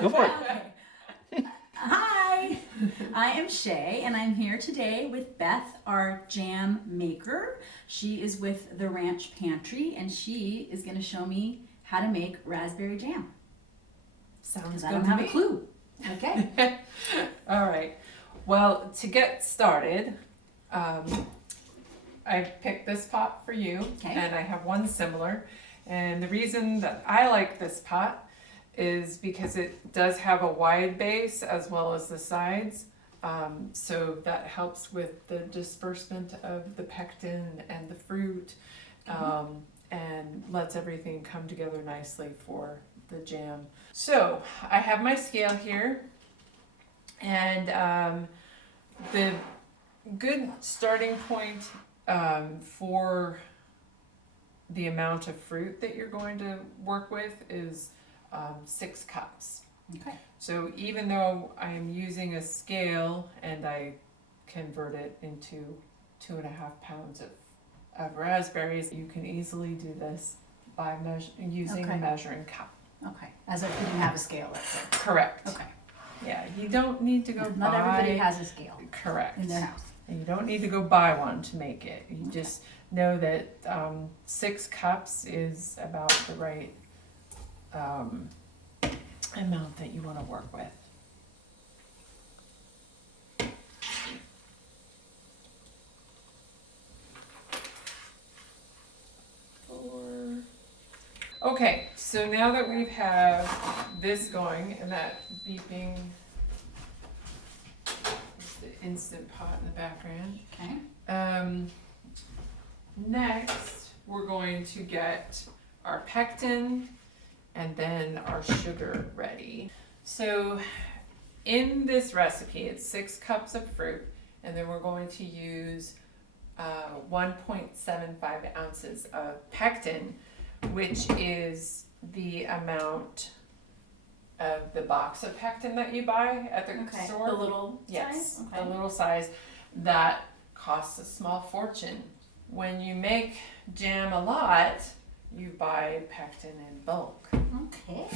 Go for it. Okay. Hi, I am Shay, and I'm here today with Beth, our jam maker. She is with the Ranch Pantry, and she is going to show me how to make raspberry jam. Sounds Because good I don't to have me. a clue. Okay. All right. Well, to get started, I picked this pot for you, Okay. and I have one similar. And the reason that I like this pot is because it does have a wide base as well as the sides. So that helps with the disbursement of the pectin and the fruit, and lets everything come together nicely for the jam. So I have my scale here, and the good starting point for the amount of fruit that you're going to work with is 6 cups. Okay. So even though I am using a scale and I convert it into 2.5 pounds of raspberries, you can easily do this by using a Okay. measuring cup. Okay. As if you didn't have a scale, let's say. Correct. Okay. Yeah, you don't need to go Not buy. everybody has a scale Correct. in their house. And you don't need to go buy one to make it. You just know that 6 cups is about the right amount that you want to work with. Okay, so now that we have this going and that beeping, it's the Instant Pot in the background. Okay. Next, we're going to get our pectin and then our sugar ready. So in this recipe, it's 6 cups of fruit, and then we're going to use 1.75 ounces of pectin, which is the amount of the box of pectin that you buy at the Okay. store. The little Yes, size? Okay. the little size that costs a small fortune. When you make jam a lot, you buy pectin in bulk. Okay.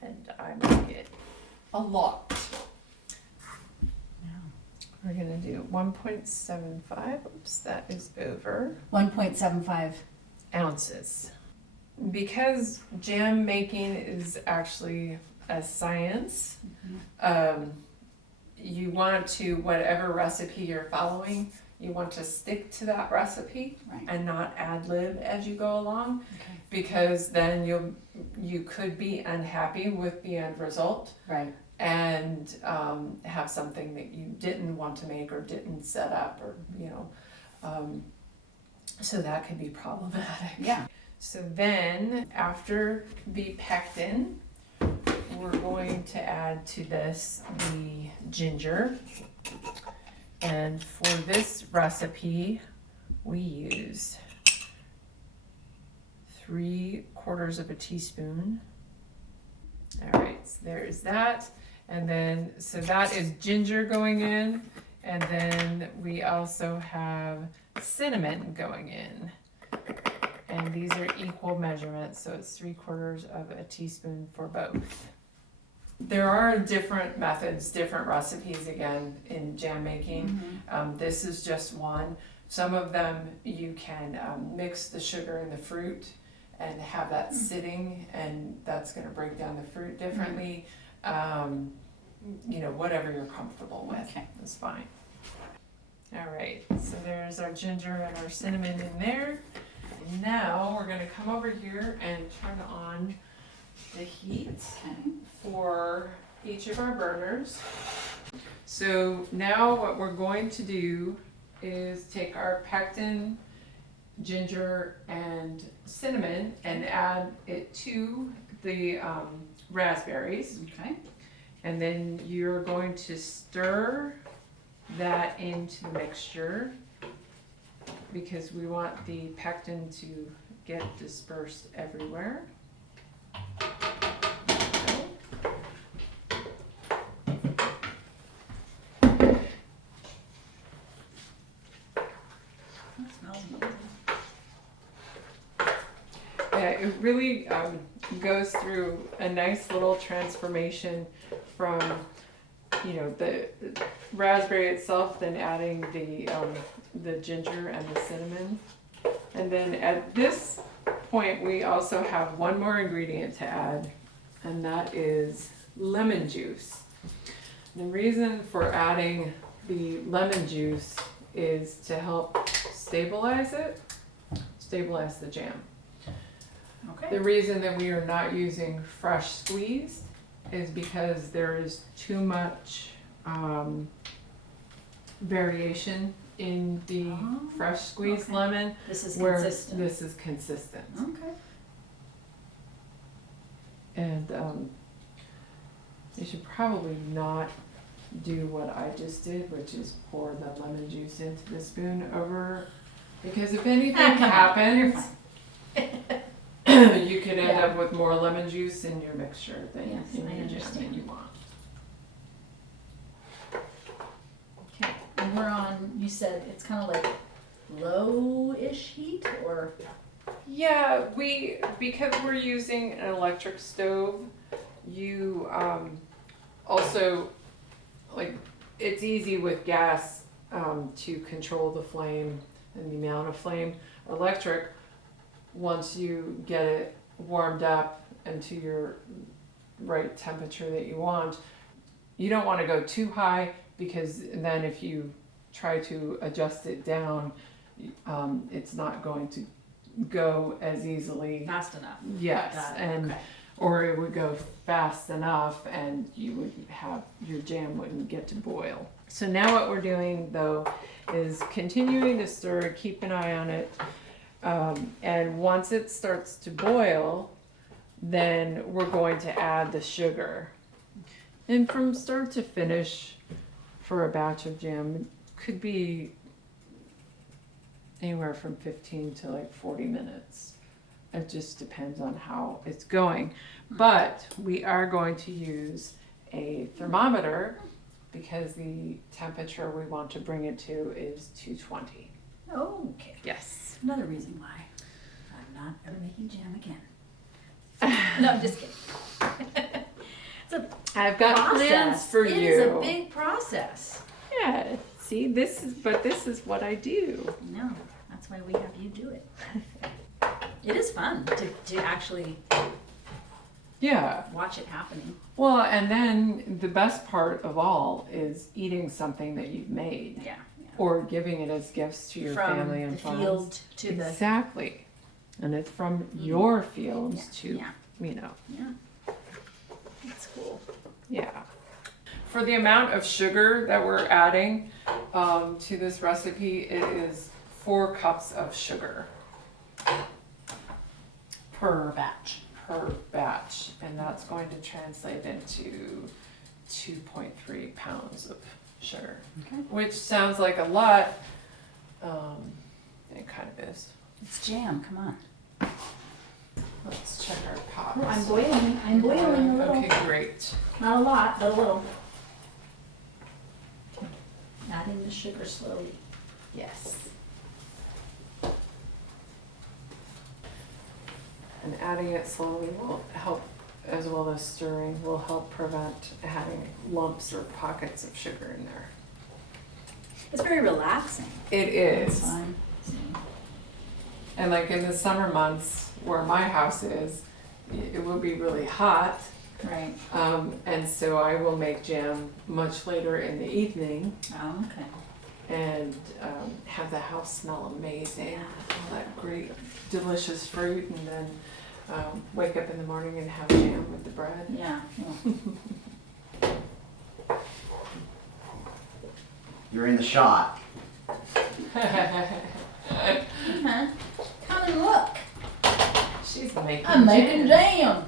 And I make it a lot. Now, We're gonna do 1.75, oops, that is over, 1.75. ounces. Because jam making is actually a science, you want to, whatever recipe you're following, you want to stick to that recipe Right. and not ad lib as you go along, Okay. because then you could be unhappy with the end result Right. and have something that you didn't want to make or didn't set up, or so that could be problematic. Yeah. So then after the pectin, we're going to add to this the ginger. And for this recipe, we use 3/4 of a teaspoon. All right, so there's that. And then, so that is ginger going in. And then we also have cinnamon going in. And these are equal measurements, so it's 3/4 of a teaspoon for both. There are different methods, different recipes again in jam making. This is just one. Some of them you can mix the sugar and the fruit and have that sitting, and that's gonna break down the fruit differently. Whatever you're comfortable with Okay. is fine. All right, so there's our ginger and our cinnamon in there. And now we're gonna come over here and turn on the heat Okay. for each of our burners. So now what we're going to do is take our pectin, ginger, and cinnamon and add it to the raspberries. Okay. And then you're going to stir that into the mixture because we want the pectin to get dispersed everywhere. That smells amazing. it really goes through a nice little transformation from, you know, the raspberry itself, then adding the ginger and the cinnamon. And then at this point, we also have one more ingredient to add, and that is lemon juice. The reason for adding the lemon juice is to help stabilize the jam. Okay. The reason that we are not using fresh squeezed is because there is too much variation in the fresh squeezed lemon. This is where consistent. this is consistent. Okay. And you should probably not do what I just did, which is pour the lemon juice into the spoon over, because if anything happens, you could end up with more lemon juice in your mixture than in your jam that you want. Okay, and we're on, you said it's kind of like low-ish heat, or? Yeah, because we're using an electric stove, you also, like, it's easy with gas to control the flame and the amount of flame. Electric, once you get it warmed up and to your right temperature that you want, you don't want to go too high, because then if you try to adjust it down, it's not going to go as easily. Fast enough. Yes, Got it. and Okay. or it would go fast enough and you wouldn't have, your jam wouldn't get to boil. So now what we're doing though is continuing to stir, keep an eye on it, and once it starts to boil, then we're going to add the sugar. And from start to finish for a batch of jam, it could be anywhere from 15 to like 40 minutes. It just depends on how it's going. But we are going to use a thermometer because the temperature we want to bring it to is 220. Okay. Yes. Another reason why I'm not ever making jam again. No, I'm just kidding. It's a I've got plans process. for It you. is a big process. Yeah. See, this is what I do. No, that's why we have you do it. It is fun to actually Yeah. watch it happening. Well, and then the best part of all is eating something that you've made. Yeah. Or giving it as gifts to your From family and the friends. field to the. Exactly. And it's from your fields to, Yeah. you know, Yeah. That's cool. yeah. For the amount of sugar that we're adding to this recipe, it is 4 cups of sugar Per batch. per batch. And that's going to translate into 2.3 pounds of sugar. Okay. Which sounds like a lot. It kind of is. It's jam. Come on. Let's check our pot. Oh, I'm boiling. I'm boiling a little. Okay, great. Not a lot, but a little. Adding the sugar slowly. Yes. And adding it slowly will help, as well as stirring, will help prevent having lumps or pockets of sugar in there. It's very relaxing. It It's is. fun. And like in the summer months where my house is, it will be really hot. Right. And so I will make jam much later in the evening Oh, okay. and have the house smell amazing. Yeah. All that great, delicious fruit, and then wake up in the morning and have jam with the bread. Yeah. You're in the shot. Uh-huh. Come and look. She's making I'm making jam.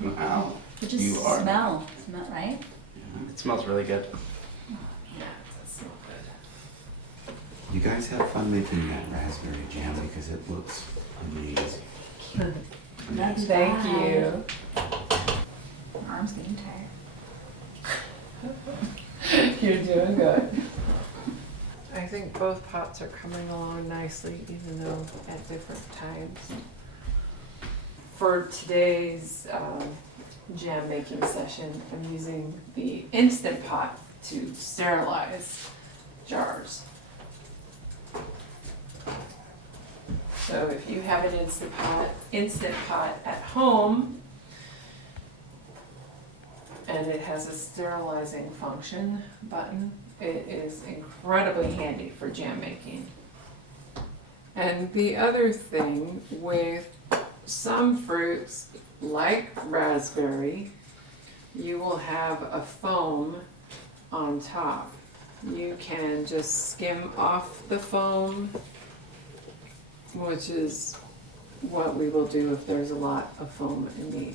Wow. It just You are. smell, right? It smells really good. Yeah, that's so good. You guys have fun making that raspberry jam because it looks amazing. That's Thank right. you. My arm's getting tired. You're doing good. I think both pots are coming along nicely, even though at different times. For today's jam making session, I'm using the Instant Pot to sterilize jars. So if you have an Instant Pot at home, and it has a sterilizing function button, it is incredibly handy for jam making. And the other thing with some fruits, like raspberry, you will have a foam on top. You can just skim off the foam, which is what we will do if there's a lot of foam in the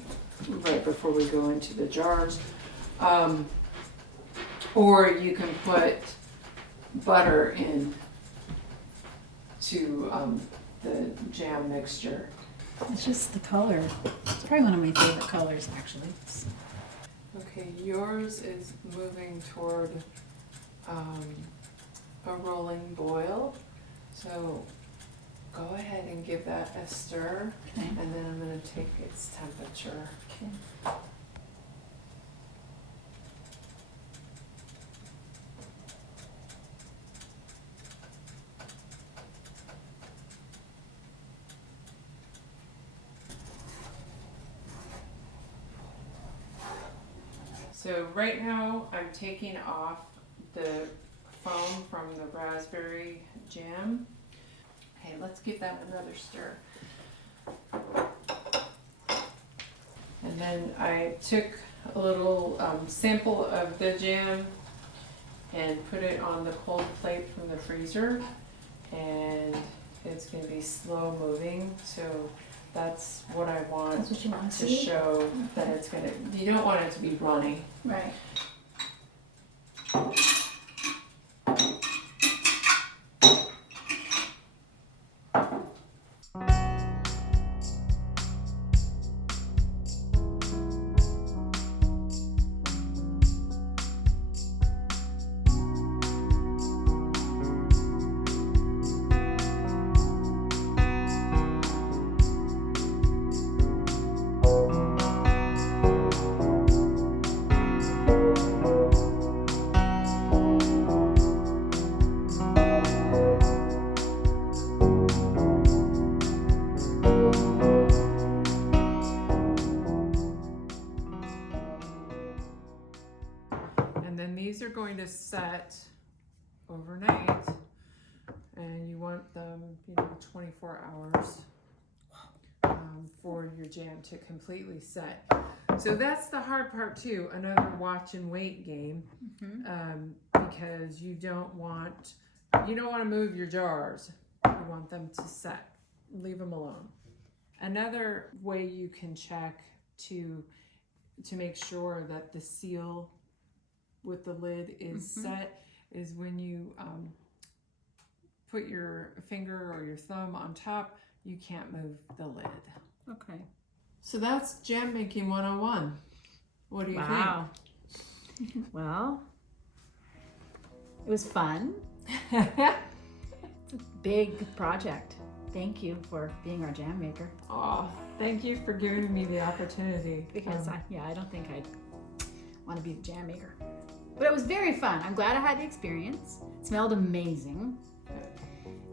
right before we go into the jars. Or you can put butter in to the jam mixture. It's just the color. It's probably one of my favorite colors, actually. Okay, yours is moving toward a rolling boil. So go ahead and give that a stir, Okay. and then I'm going to take its temperature. Okay. So right now I'm taking off the foam from the raspberry jam. Okay, let's give that another stir. And then I took a little sample of the jam and put it on the cold plate from the freezer, and it's going to be slow moving, so that's what I want That's what you want to see? show that it's going to, you don't want it to be runny. Right. And then these are going to set overnight, and you want them, 24 hours for your jam to completely set. So that's the hard part too, another watch and wait game, because you don't want to move your jars. You want them to set. Leave them alone. Another way you can check to make sure that the seal with the lid is set is when you put your finger or your thumb on top, you can't move the lid. Okay. So that's jam making 101. What do you think? Well, it was fun. Think? It's a big project. Thank you for being our jam maker. Oh, thank you for giving me the opportunity. Because I don't think I'd want to be the jam maker. But it was very fun. I'm glad I had the experience. It smelled amazing.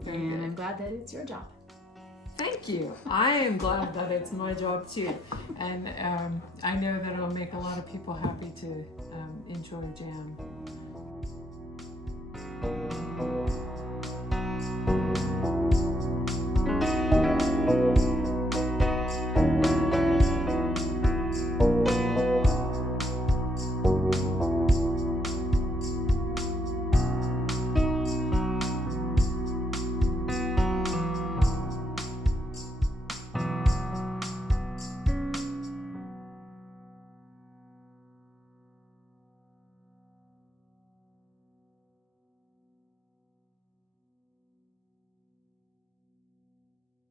Very And good. I'm glad that it's your job. Thank you. I am glad that it's my job too. And I know that it'll make a lot of people happy to enjoy jam.